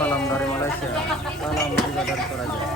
Salam dari Malaysia, salam juga dari Toraja.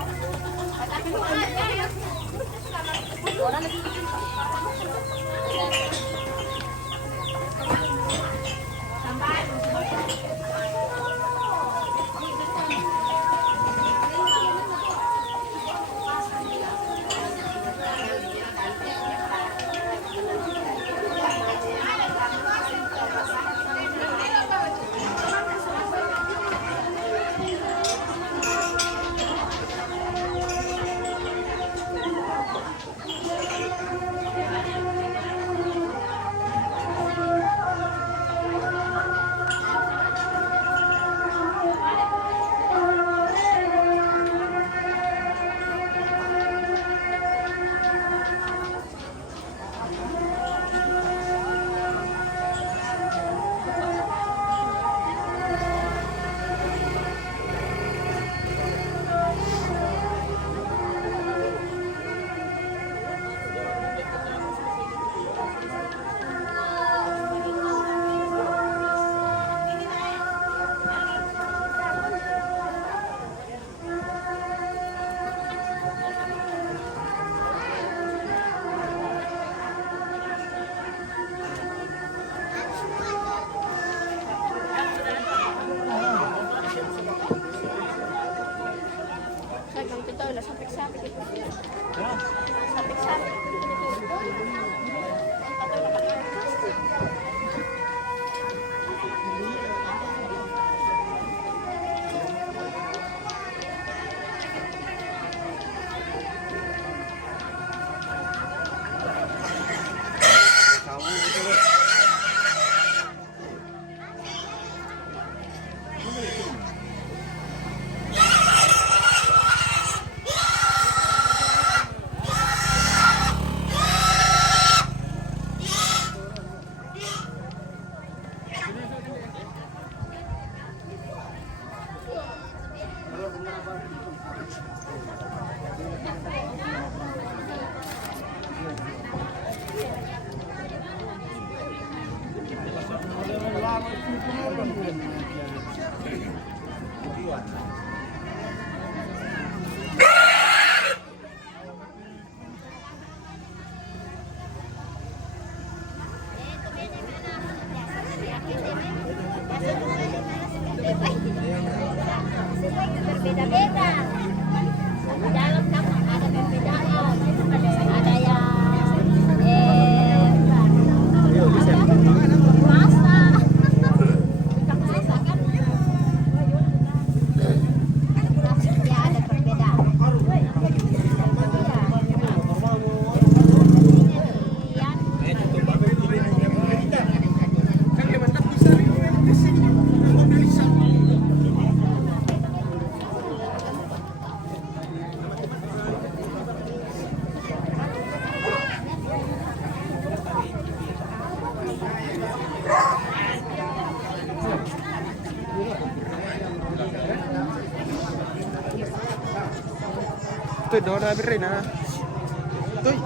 Sapik-sapik itu. Ya. Sapik-sapik. Berbeda-beda. Di dalam kamar ada perbedaan. Ada yang masak. Masak kan? Ya ada perbedaan. Tuh, doa beri na. Tuh.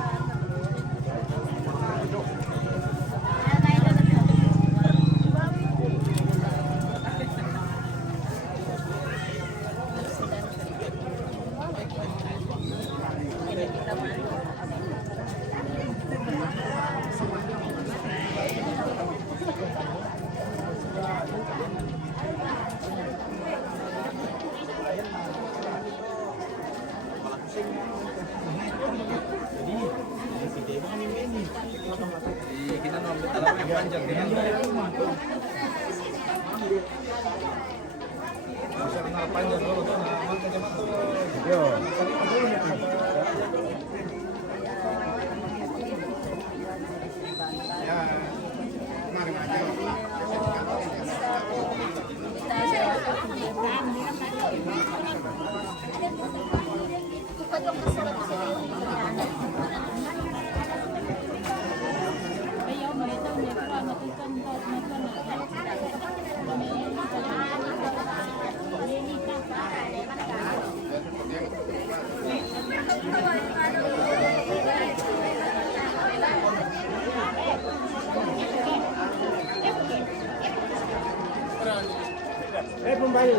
Kita mau ambil talam yang panjang ya. Bisa kenal panjang dulu tuh, yo. Ya, mari aja. kayu.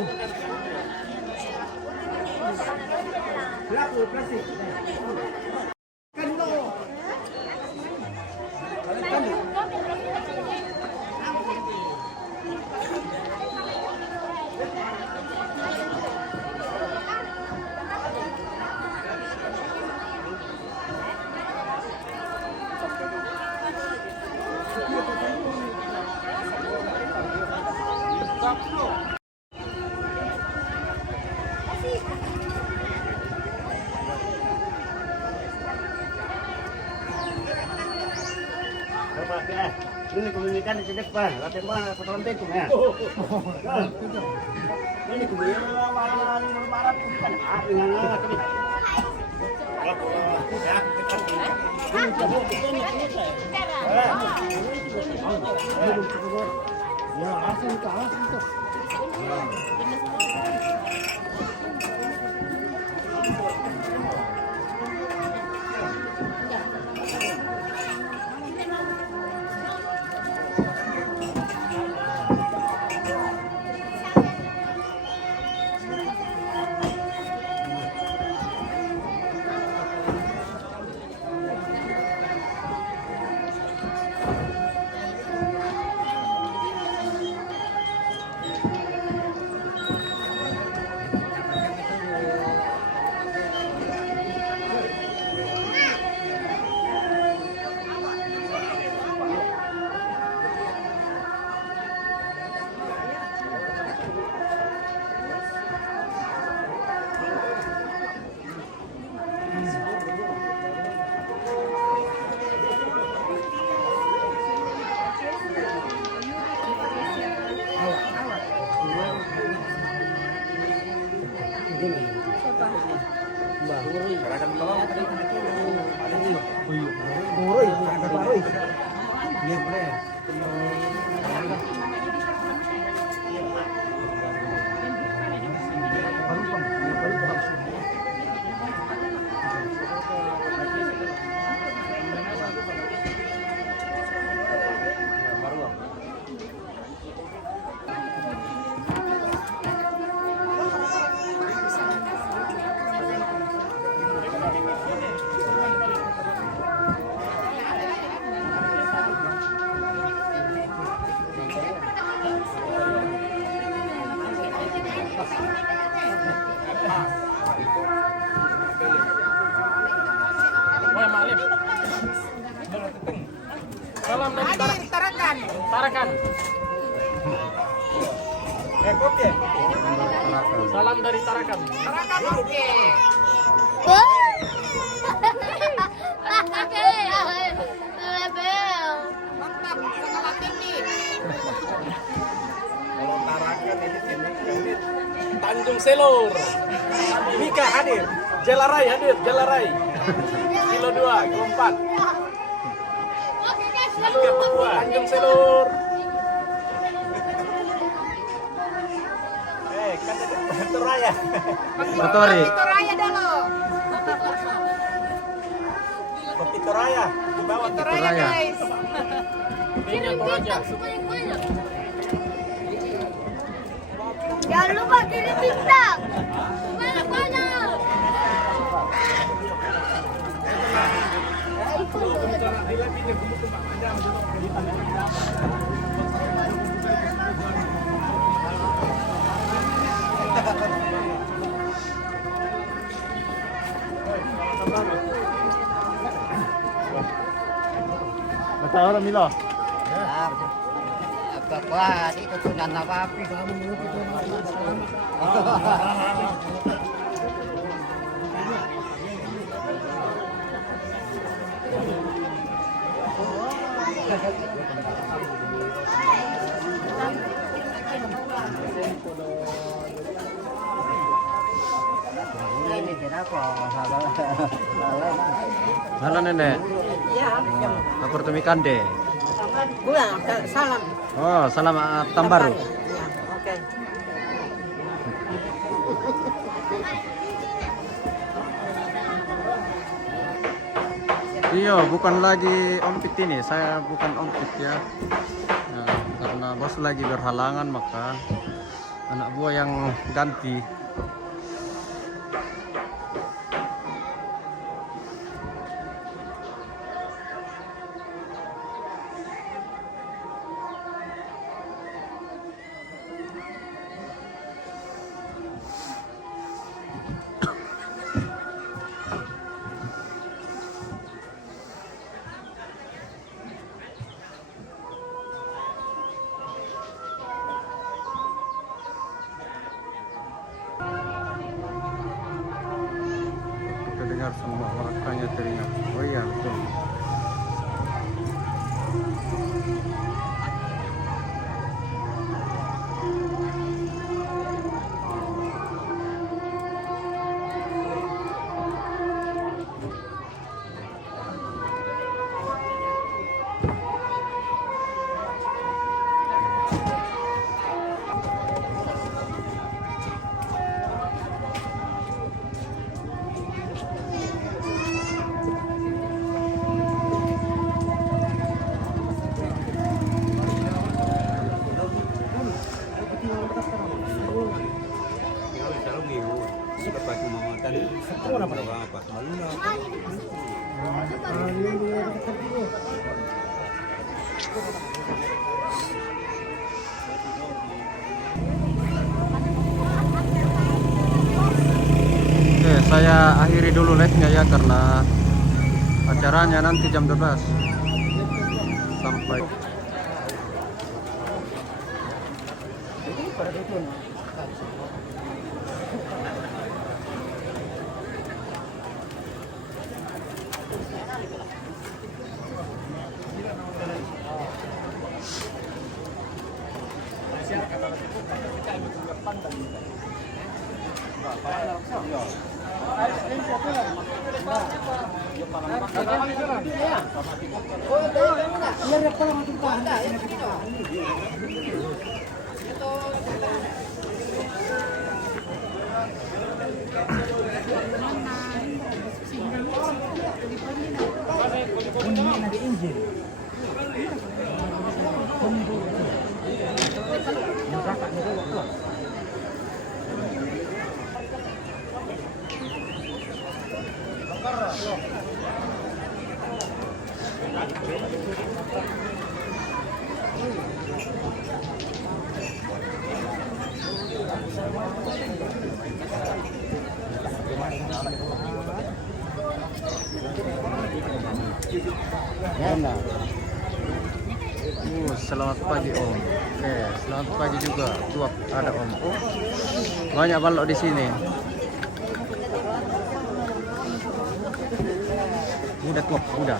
Berapa plastik? Kano. Ini kemudian di depan, latihan mana kotoran itu ya. Ini kemudian malam barat bukan api ngana tapi. Ya, asal itu. Salam dari Tarakan. Tarakan. Oke. Salam dari Tarakan. Tarakan oke. Mantap, skala tinggi. Kalau Tarakan ini Tanjung Selor. Mika hadir. Jelarai hadir, Jelarai. Kilo 2, kilo 4. Tanjung Selur. Kata Toraya. Motori. Toraya dulu. Kopi Toraya di bawah Toraya. Guys. Minyak Toraja. Jangan lupa kirim bintang. Banyak-banyak. Basta orang Milo. Wah, itu tunan apa-apa. Ini kenapa? Halo nenek. Iya. Lapor tumi kande. Bukan, salam. Oh, salam Tambaru. Iya, oke. Iya, bukan lagi ompit ini. Saya bukan ompit ya. Nah, karena bos lagi berhalangan maka anak buah yang ganti. Kita dengar semua orangnya teringat. Oh iya betul. Oke, saya akhiri dulu live-nya ya karena acaranya nanti jam 12 sampai. Selamat pagi Om. Oke, selamat pagi juga. Tuak ada Om. Oh, banyak balok di sini. Udah tuak, udah.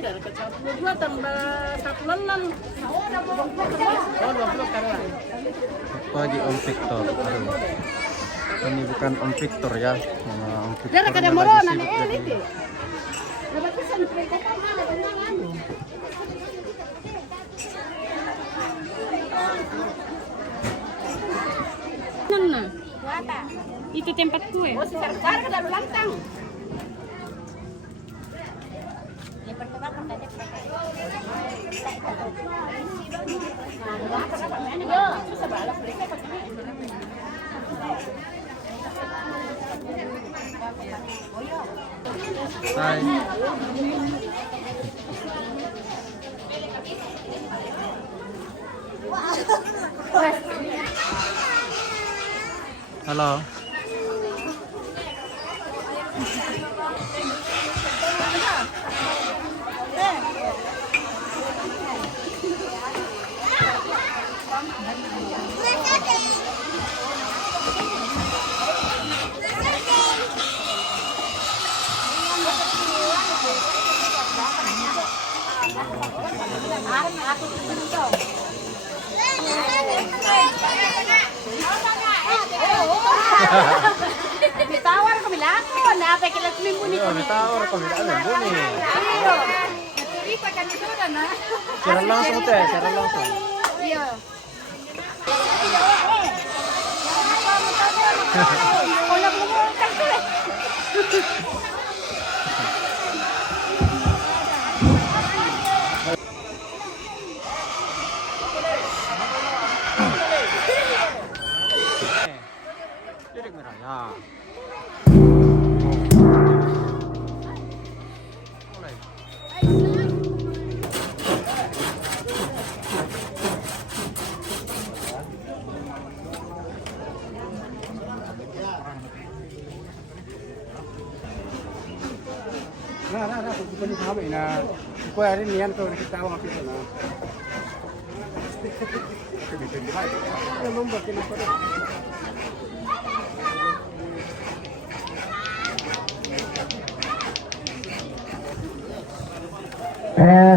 dari kecil 22 tambah 1 lelan. Oh 20 karyawan. Apa lagi Om Victor? Aduh. Ini bukan Om Victor ya. Om Victor Dari kada lagi moro sibuk nane jadi. elite. Dapat pesan mereka mana dengan anu. Nana. Itu tempat kue. Oh, sekarang kada lantang. Hai. Halo. Ditawar kami lakon, apa kita minggu Iya, ditawar kok tidak ada bunyi. Ayo. Itu kan sudah nah. Siaran langsung teh, siaran langsung. Iya. Kalau ngomong kan tuh. Titik merah ya. Mulai. Nah, bukan sahabat nah. Kau hari ni kan kau kita awak itu nah. Yang membuat ini pada.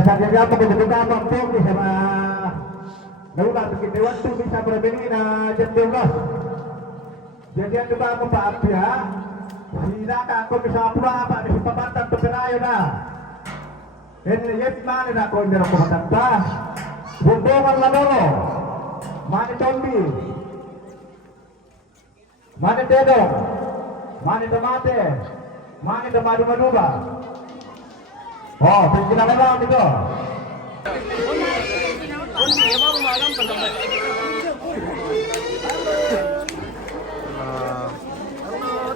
Saatnya apa kita mampu sama Naulah begitu waktu bisa berbeda na jam 12. Jadi yang coba apa Pak Abia? Tidak aku bisa pula apa di pembantan perayo na. Ini yes mana nak kau ini aku makan pas. Bumbongan ladolo. Mana tombi? Mana tedong? Mana tomate? Mana tomadu maduba? Oh, bikin apa lang dito?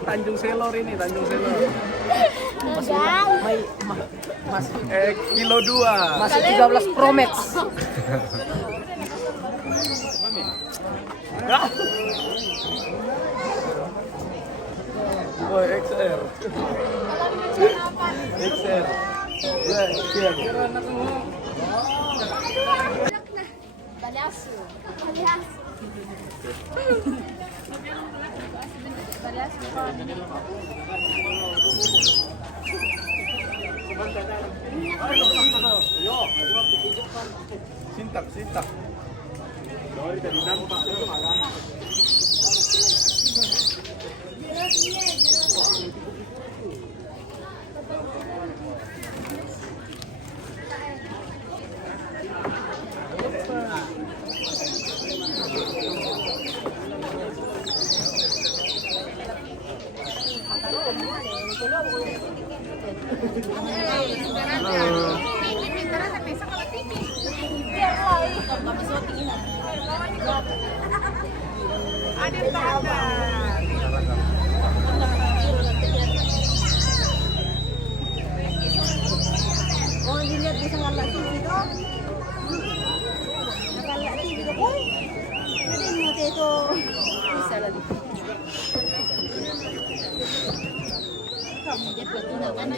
Tanjung Selor ini, Tanjung Selor. Kilo 2. Masih 13 Pro Max. Oh, XR. XR. Ya, siap. Palhaço. Sintak, sintak. Dari tadi nampak itu malah. Oh, dilihat bisa ngalak TV dong. Ngalak TV dong, boy. Jadi mau itu bisa lagi. Kamu dia tidak kan?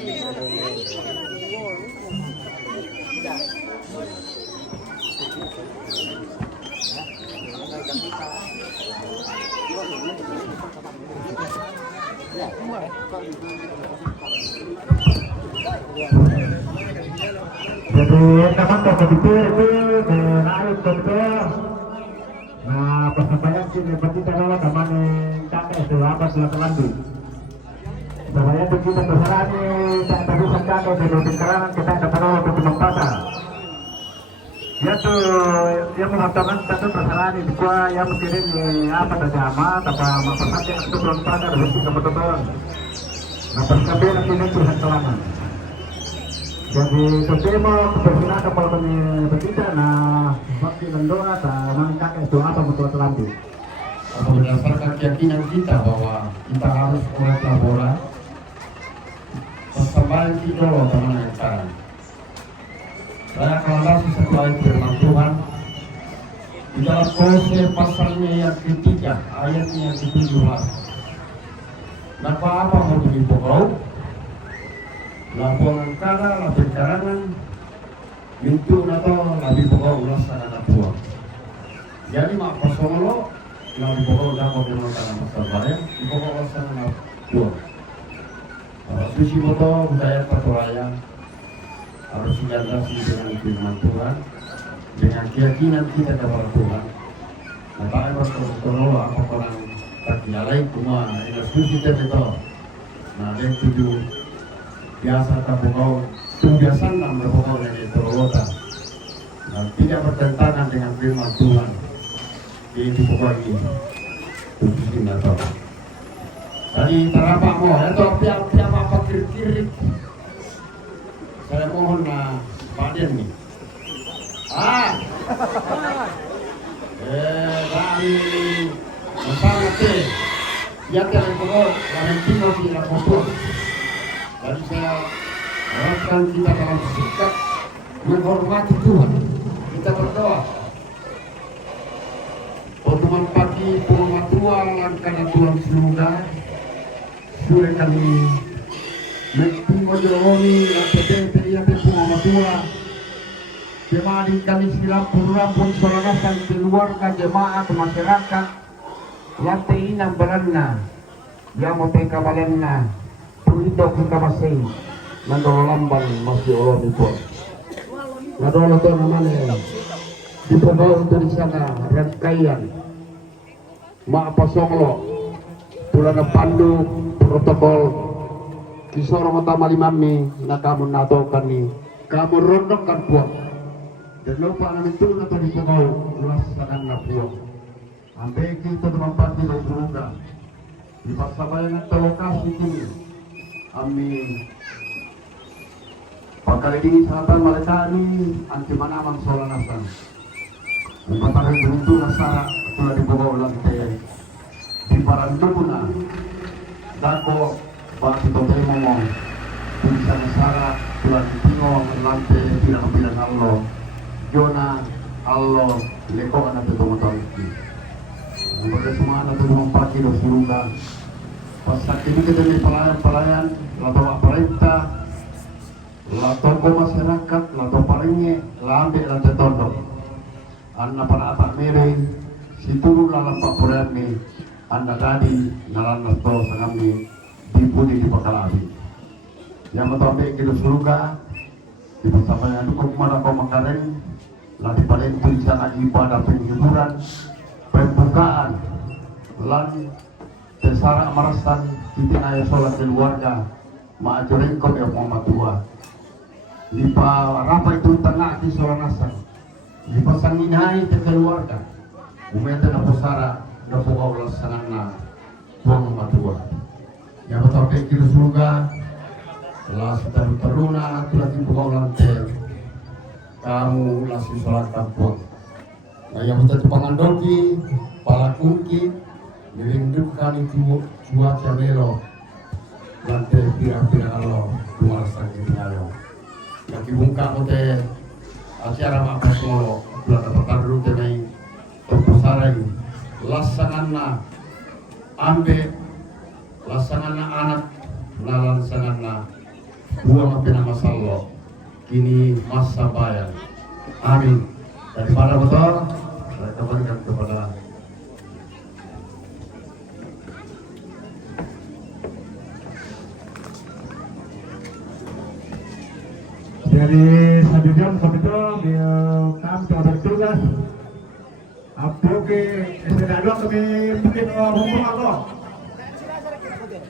Jadi teman kompetitor itu menarik betul. Nah, persampaian sini kita adalah teman kakek itu apa selatan itu. Supaya begitu besar ini tak terusan kakek di lingkaran kita dapat untuk penempatan. Ya tuh, dia mengatakan satu persoalan itu gua yang mungkin ini apa terjama, tapi memperhatikan itu belum pada rezeki kebetulan. Nah, persampaian ini Tuhan selama. Jadi terima kebersihan kapal begitu, nah waktu mendoa tak kakek itu apa betul terlambat. Berdasarkan keyakinan kita bahwa kita harus mengelola bola, persembahan kita loh teman sekarang. Saya akan langsung setelah firman Tuhan di dalam Kolose pasalnya yang ketiga ayatnya yang ke-17. Apa mau dipokok? Laporan kara, lapor karangan, mintu atau lebih pokok ulasan anak buah. Jadi mak pasolo, lebih pokok dah mau dimakan pasal barang, pokok ulasan anak buah. Suci foto budaya pertoraya harus diadasi dengan firman Tuhan, dengan keyakinan kita kepada Tuhan. Maka harus terlalu apa orang tak nyalai cuma ini suci terbetul. Nah, yang tujuh biasa tak pokok kebiasaan dan berpokok dari terlota dan tidak bertentangan dengan firman Tuhan di pokok ini tujuh atau tadi terapa mau atau tiap apa kiri saya mohon paden nih dari bersama teh ya kalian pokok kalian tinggal di lapor. Jadi saya harapkan kita dalam sikap menghormati Tuhan. Kita berdoa. Pertemuan pagi pengamat Tuhan karena Tuhan semoga sudah kami mentimbo jeroni dan peteng pengamat Tuhan. Jemaah di kami silap pun solanasan keluarga jemaah ke masyarakat yang teinam beranna yang mau tekabalenna itu kita masih nandolamban masih Allah itu. Nadol itu namanya di pondok itu di sana rangkaian mak pasonglo tulang pandu protokol kisah mata malimami nak kamu natokan ni kamu rondokkan puak dan lupa namin itu atau di pondok laksanakan nak puak ambil kita tempat di surga di pasabayan lokasi ini. Amin. Pakali dingin sahabat mereka ini anti manaman solanasan. Umpatan itu nasa telah dibawa ulang di paranduna. Dako batu tote ngomong. Bisa nasara telah ditingong lantai bilang Allah. Jona Allah lekok anak itu motor ini. Mereka semua anak itu pagi do surga. Pas ini kita di pelayan atau perintah atau masyarakat atau palingnya lambe lantai tondok anda para atak miring situru lalang pak purani anda tadi nalan nasto sangami dipudi di Pakalabi yang mentombe kita surga di persamaan itu kumara pemakaran lagi paling tulisan ibadah penghiburan pembukaan lan tersarak marasan kita ayah sholat keluarga maajurin kau yang Muhammad tua lipa rapa itu tengah di sholat nasar lipa sanginai ke keluarga umeta na pusara na pukaw lasanan na Muhammad tua yang betul kira surga setelah teruna tulah di pukaw lantai kamu lasi sholat kampung nah yang betul pangandoki pala kungki dirindukan itu cuaca melo lantai pirang-pirang Allah luar sakit nyalo yang dibungkak oleh acara makan solo bulan dapat dulu tenai terpusarai lasanganna ambe lasanganna anak lasanganna buah mapina masallo kini masa bayar amin daripada betul saya kembalikan kepada Jadi satu jam begitu kami coba bertugas. Apa ke SPDA kami bikin hukum apa?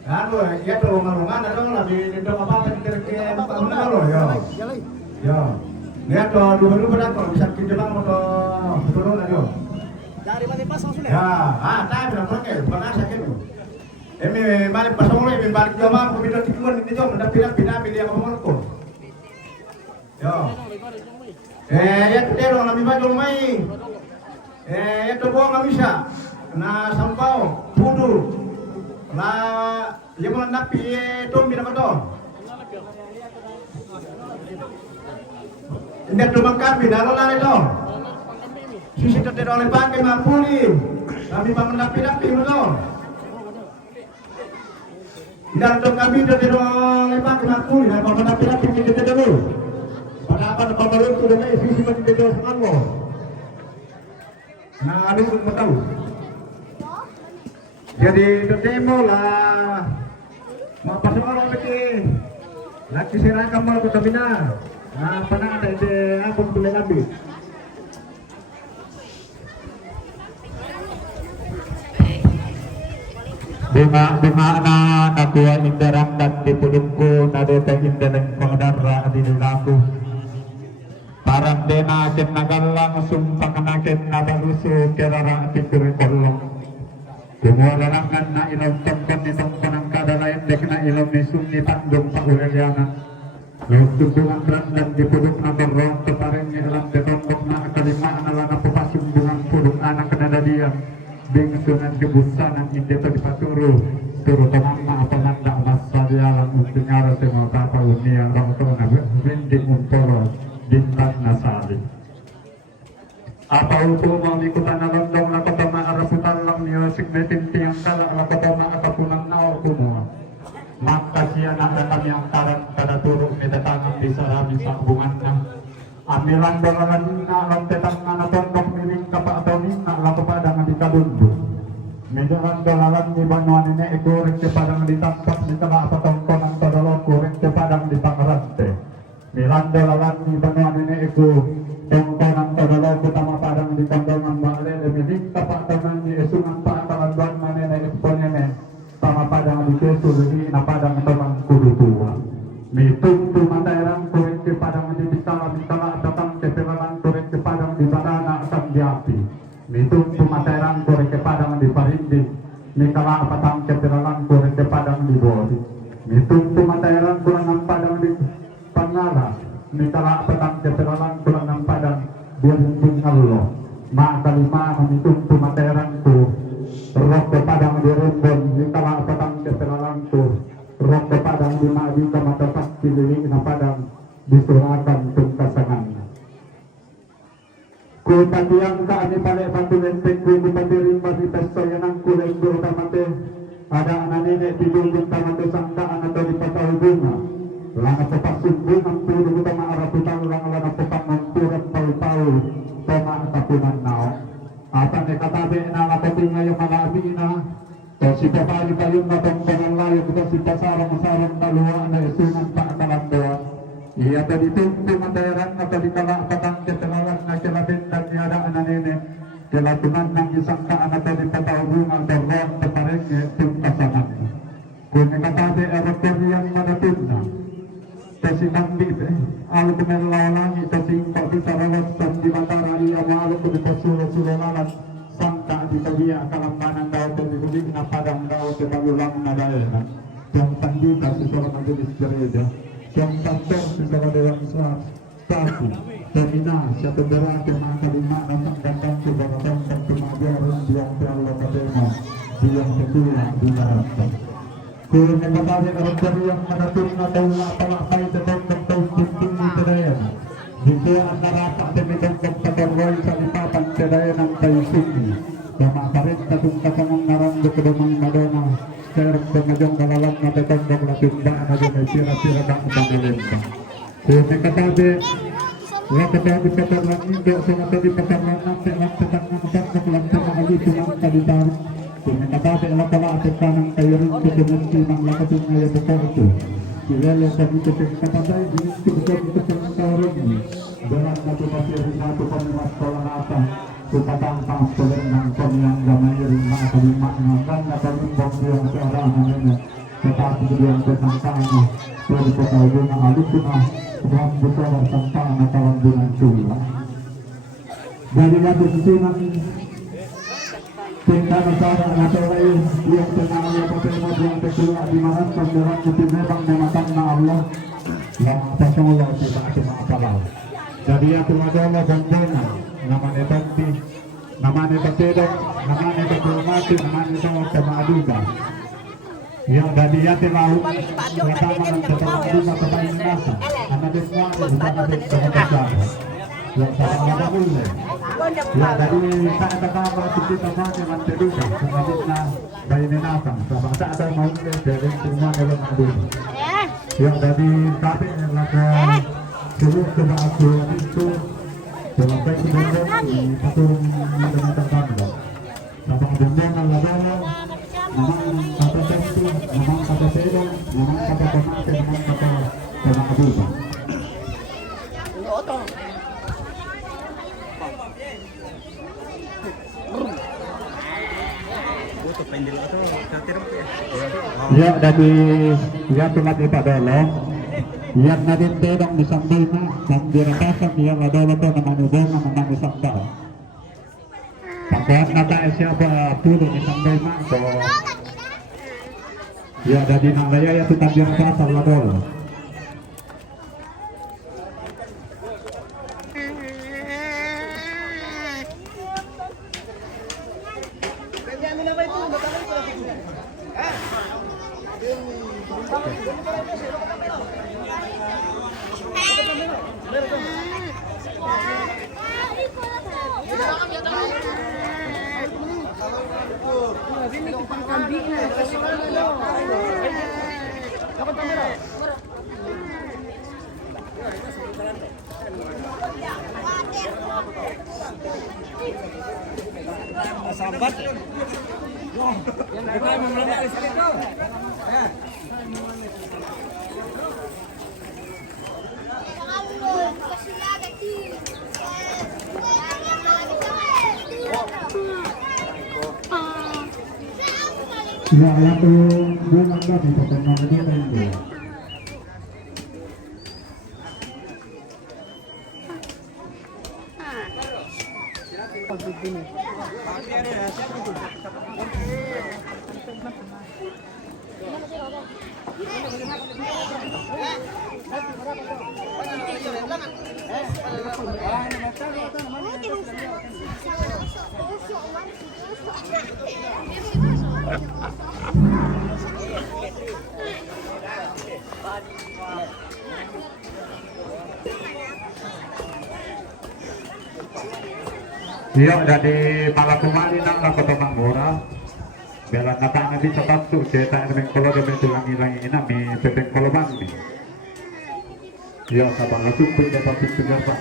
Anu ya tuh ngomong-ngomongan ada lagi di apa kira-kira apa lo ya. Ya. Lihat tuh dulu pada kalau bisa kita bang motor turun aja. Dari mana pasang sudah? Ya, tak bilang pakai, bukan sakit. Ini balik pasang mulai balik jamaah komite timun ini jom mendapat pindah apa mau ya. Ya kita dong kami baju mai. Itu buang nggak bisa. Nah sampau, pudu. Lah, dia mau napi itu minum betul. Ini rumah kami, dalam lari dong. Sisi tertentu oleh pakai mampuli. Kami bangun napi betul. Dan untuk kami tertentu oleh pakai mampuli. Dan bangun napi kita dulu. Pada apa kalau itu dengan sisi tertentu semua. Nah, ada yang tahu. Jadi demo lah. Mau pasang orang lagi seragam mau ke seminar. Nah, pernah ada ide apa boleh ambil? Bunga na nakuha indarang dan dipulungko na deta indarang pangdarra di nulaku. Parang dena kin nagalang sumpah kanakin na baluso kerara ati kurikulong. Kumualangan na ilaw tangkan nitong panangkada lain dek na ilaw ni sumni tandong paulilyana. Lutubungan dan dipuduk na berong keparing ni alam detondok na kalima na lang napapasumbungan puduk anak kanadadian. Bingsungan kebusanan indi pagpaturo turo tamang na apalanda masadyalang untingara sa mga tapa unia rangto na windig untoro dintan na sali. Apa upo mga likutan na landong na katama araputan lang niyo sigmetin tiyang kala na katama akapunan na o kumuha. Makasya na kami ang karang kadaturo ni datangang di sarami sa hubungan na. Amilan dolangan na alam tetang na natondok miling kapaatonin na alam kepada nga di kabundo. Medialan dolangan ni banuan ini ikurik kepada di tampak di tengah patongkon ang todolo kurik kepada di pangarante. Milan dolangan ni banuan ini tongkon ang todolo kutama padang di kondongan bale miling kapaatonan ni esungan paatalan doan manene eksponene tama padang di kesu di na padang tomang kudu tua. Mitung tumaterang kurik kepada di bisala mitala datang kepelalan kurik kepada di badana akan diapi. Mitung tumaterang kurik kepada di parindi mikala apatang kepelalan kurik kepada di bodi. Mitung tumaterang kurangan padang di pangala mikala apatang kepelalan kurangan padang biarpun Allah. Maka lima mitung tumaterang ku roh kepada di rembon mikala apatang kepelalan ku roh kepadang di maju ke mata sakti lili na padang disurahkan tungkasangan. Ku patiang ka ani pale patulentek ku bupatiring manifesto yanang kulay guru tamate ada ananene tidungin tamate sangkaan atau di patau bunga langa papasumbung ang puro utama araputan langa papang purat pau-pau toma kapunan nao atan ne katabe na kapating ngayon mga abina. Si papali kayong matongkongan layo kita si pasarang-sarang taluan na isungan pa kalambuan. Iya tadi tumpu matayaran na talikala patang ketelawan na kilabin dan niada ananene. Kilatunan ng isang kaan na tadi patawungan darwang taparenge tungkasanan. Kung ikatabi eroterian manatun na. Kasi nambit alo kumelalangi kasi pagbisarawas sa dimatara iya mo alo kumipasulo-sulolalan. Sangka di tabiya kalambanan daw ito dibuli na padang daw ito magulang na dahil na yung tandita si Sora Magulis Gereda yung pastor si Sora Dewang sa Sasi sa ina siya tumberang yung mga kalima na sanggandang si Baratang sa tumabiyaran diyang Pialo Katemo diyang Sekula Bilaratan kung nagkatabi na rin yung manatun na tayo na palakay sa tongkong tayo tingting ni Tedayan dito ang narapak sa mitong pagkakarway sa lipatan Tedayan ng Taysuni Kumakarit na tungkasangang narando ko dumang Madonna Serang pemajong kalalang na tetondong na tindaan na din ay sira-sira na ang pagilenta kung nagkatabi lakatabi patarlang indo sa natadi patarlang ang telang tetanggang tatnak lang sa mga lito ng kalitar kung nagkatabi lakala at kanang kayo rin sa tumunsi ng lakating ngayon ito Sila yang kami kepatai ini kita sekarang ini dengan motivasi satu peminat sekolah atas supatang pangstolen ng kanyang gamay rin mga kalimaknakan na kalimbang yung seorang ini tetapi yang kesangkaan dari ketahuan ng alit na uang besar sangkaan na kalambunan sila dari natin susunan tinggal negara atau lain yang tenangnya pertama yang kedua di mana pandangan itu memang memakan Allah yang pertama kita cuma apalah jadi aku adalah bendera namanya Tanti namanya Tetedok namanya Tetumati namanya sama Aduga yang dari yatim laut pertama pertama Aduga kepada Nasa anak semua bukan ada besar yang sama boleh ya dari saat pertama kita pakai manteduga selanjutnya bayi nenasang sama saat ada mau dari semua dalam adun yang dari kami lakukan seluruh kebahagiaan itu dalam baik di satu dengan tertanda sabang dengan labana memang kata tentu memang kata sedang memang kata pemakai memang kata aduga ya dari yang telah kita dolong yang natin dedang disambay na ng diratasan yang adalah to na manubong na mga isangda pagkuhat na tayo siya pa pulo disambay na so ya dari nalaya ya tutang diratasan ladol Sambat. Kita mau melakukan itu. ya lalu bulan tadi pertama dia ini Iya dari Malakumali nang Kota Mora. Bela natanga di sa tatlo, kita namin kalau kami tulangi-langi ina, may pepeng koloban ni. Iya sa pangasuk po na papit juga pak.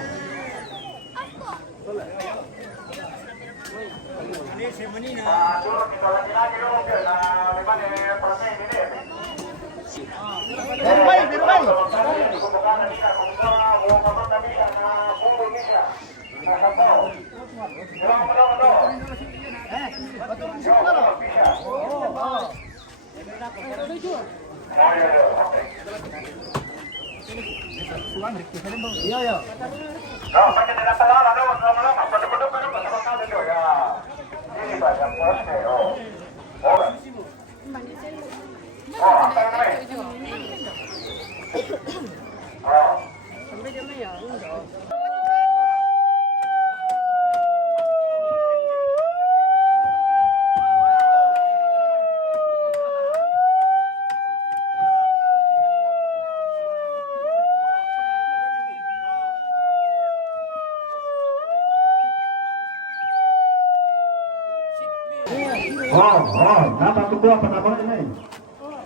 Nama kedua penambahan ini.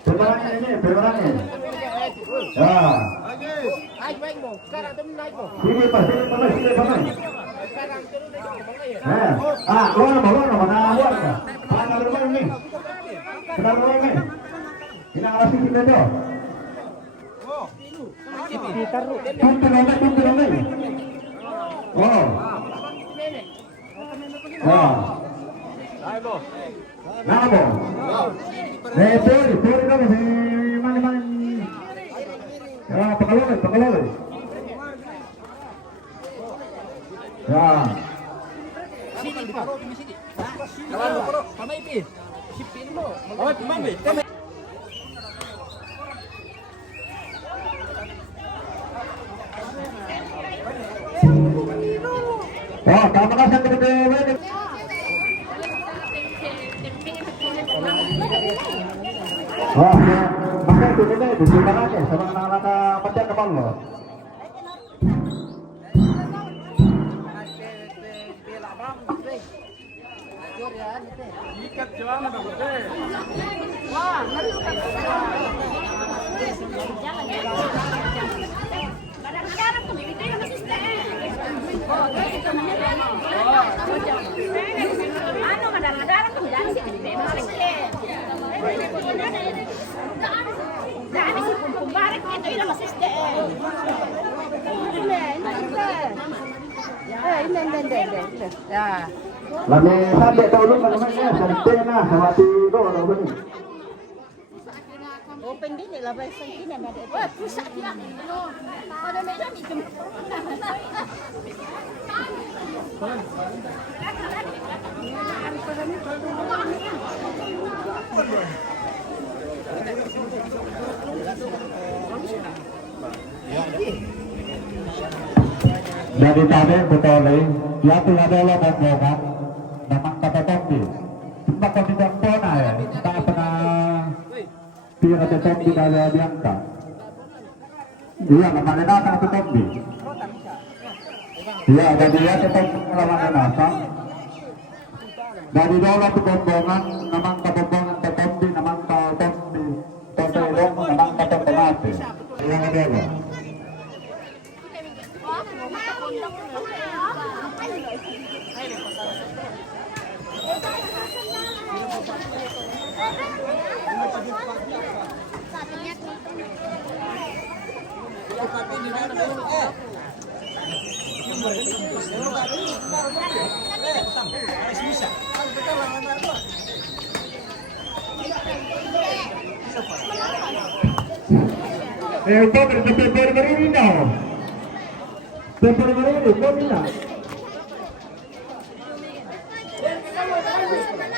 Pemerannya ini, pemerannya. Ya. Sini Pak, sini Pak, sini Pak. Luar mana luar? Mana luar ini? Kenapa luar ini? Ini awasi kita tu. Tuntu nanti. Oh. Oh. Ayo, Nabo. Puri dulu si mana. Ya, pengelola. Ya. Oh, terima kasih gede. Oh, maka itu disimpan aja sama anak-anak pencet kepala lo. ikat jalan apa gede? Kadang-kadang tuh itu yang asisten. Ano kadang-kadang tuh jangan sih asisten. Dami si pumbarik itu yung asisten. Hindi. Ya. Lagi sampai dulu namanya sampai nah sama tiga orang ini. Open din nila ba sa kina na dito? Wah, pusa dia. Ano? Ada meron itu. Dari tadi betul ya tuh ada lo kan memang kata tombi cuma kau tidak pernah ya tak pernah dia kata tombi dari diangkat dia memang ada kata tombi dia ada dia tetap melawan datang dari dulu kebombongan memang kebombongan tombi memang tombi tombi memang kata tomati yang ada lo.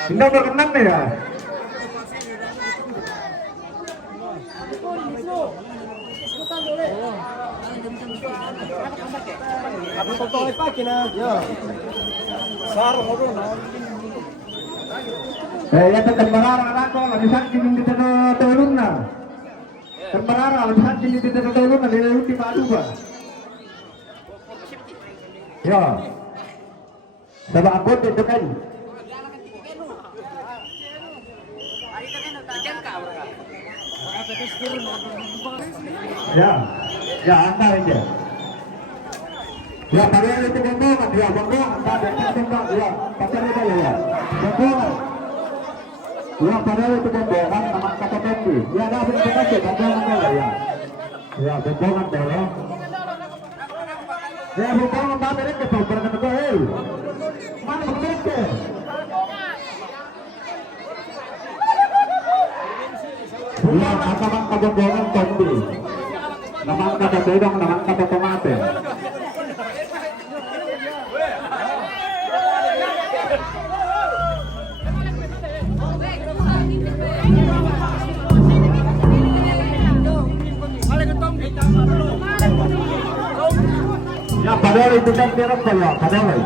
Tidak berkenan ya. Apa totoo pagi na? Ya. Sarong mo na. Ya terbarang anak kok lagi sakit di telur na. Terbarang lagi sakit di telur na dia uti padu ba. Ya. Coba aku itu kan. Ya, anda aja. Ya, pada itu bombongan, dia bombongan, pada itu ya, pacar itu ya, bombongan. Ya, pada itu bombongan, nama kata tempi. Ya, ada apa sih, bombongan ya. Ya, bombongan dulu. Ya, bombongan pada itu bombongan itu, mana begitu? Ya, nama kata bombongan tempi. Nama kata bedong, nama kata tomate. Ya padahal itu kan kira ya, padahal.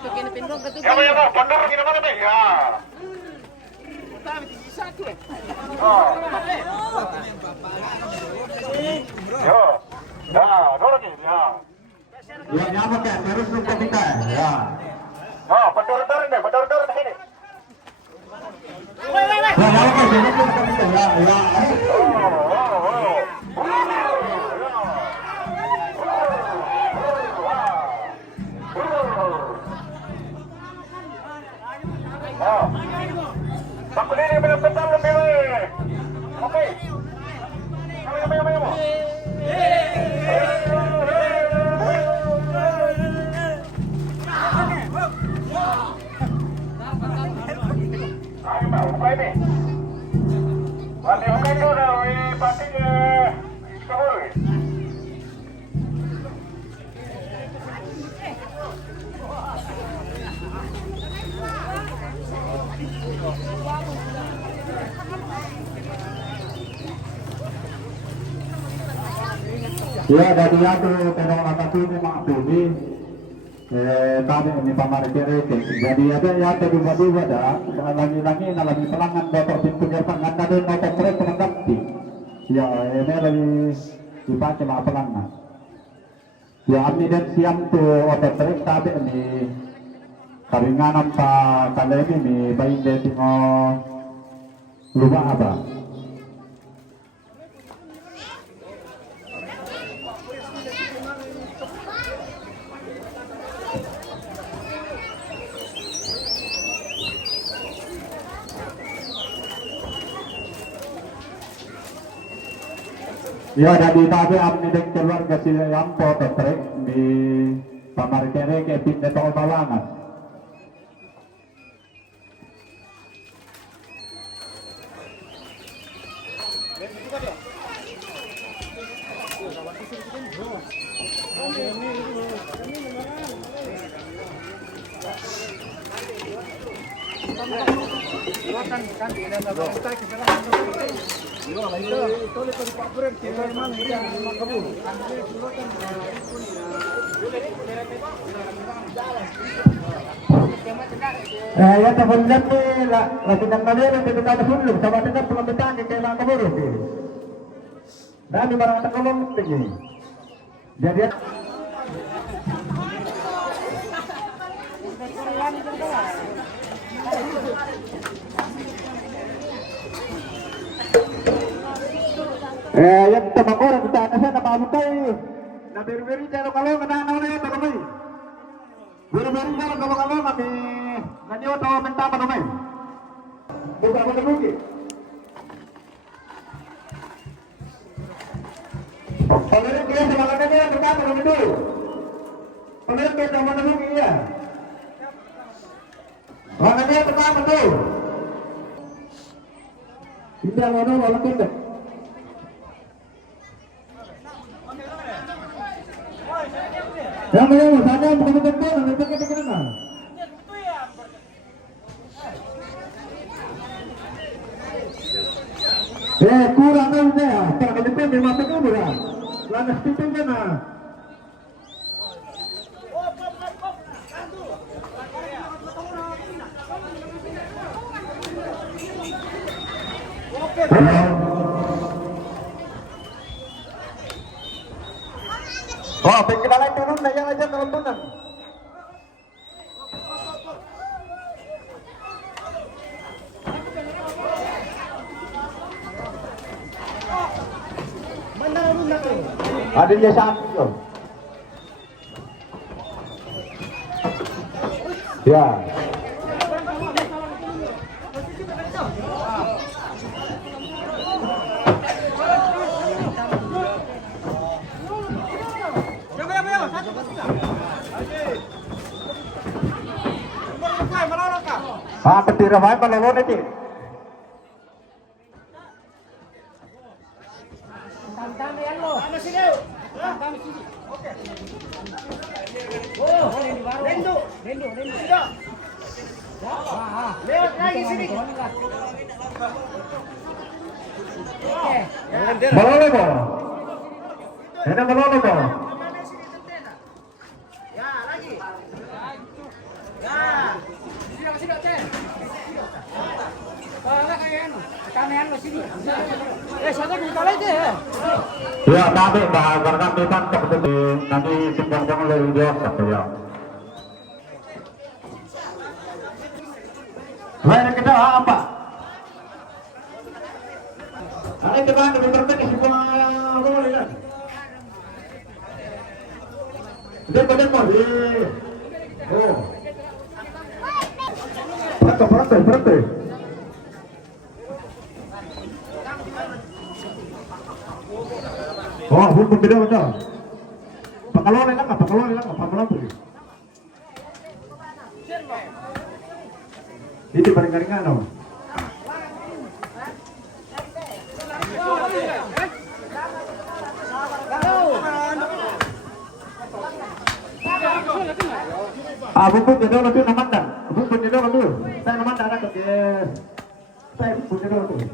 Pekina pindong ketujuh. Ya, ya, pandor gini mana, Be? Ya. Yo. Ya, dulu lagi. Ya. Ya, nyamuk ya, terus lupa kita. Ya. Oh, bedor-bedor ini, bedor-bedor di sini. Ya, nyamuk ya, terus lupa kita. Ya, ya. Takut ini benar-benar lebih baik. Oke. Ayo. Ya, dari itu tenong atas ini mak ini, kami ini pamarikere. Jadi ada ya tiba-tiba dah, lagi-lagi lagi pelanggan bapak pintu gerbang anda dan motor truk menanggapi. Ya, ini lagi dipakai mak pelanggan. Ya, kami dan siam tu motor truk tapi ini karingan apa kali ini bayi dia tengok lupa apa. Ya, dari tadi kami dek keluar ke sini yang foto trek di pamarikere ke pindah tol Tawangan. Ya teman-teman ni lagi nak balik nanti kita ada dulu sama dengan pengambilan di kailan kabur ni. Dan di barang tak kolom tinggi. Jadi yang teman orang kita ada sana pamukai. Na beri-beri kalau kena na tapi. Beri-beri kalau kami nanyo tahu minta apa namanya? Bukan apa lagi. Pemilik dia semangatnya dia kita apa itu? Pemilik dia sama lagi ya. Mana dia pertama tu? Tidak mau walau tidak. Yang mana sana bukan betul, nanti kita kena. Kurang kan ya, tak ada pun memang tak ada. Lalu situ je na. Oh, pengkenalan turun na yang aja kalau tunan. Ada dia satu. Ya. Petir ramai pelawon ini. Lewat lagi sini. Melolo ko. Ini melolo ko. Ya, lagi. Ya. Sini, Cen. Kayak Ya, kami karena kami mantap nanti timbang oleh dia ya. Lain kita apa? Ada kita lebih berbeda semua boleh kan? Depan. Oh. Berarti. Oh, hukum beda betul. Pakalon lang, pakalon. Itu paling-palingan no. Bukun itu lebih namanda. Bukun itu lebih. Saya namanda ada ke. Saya bukun itu lebih.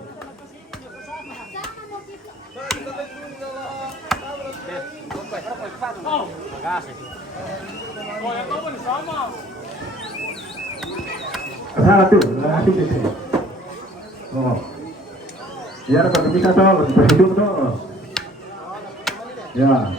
Satu, lagi di sini. Oh, biar kalau bisa tuh berhidup tuh. Ya.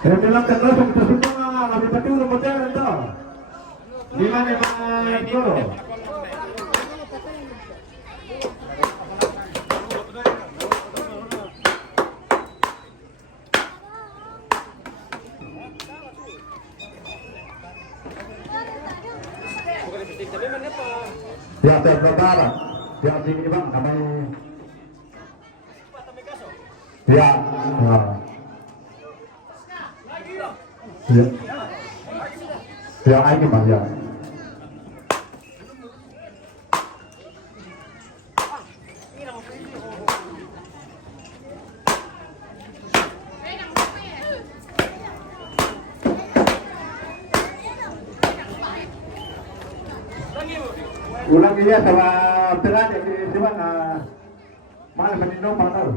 Saya bilang terus semua lebih betul modern tuh. Di mana itu? Ya, terbatas. Ya, sini bang, kami. Ya. Ya. Ya, ini bang ya. Ulang dia sama pelan di mana mana menindong mana tahu.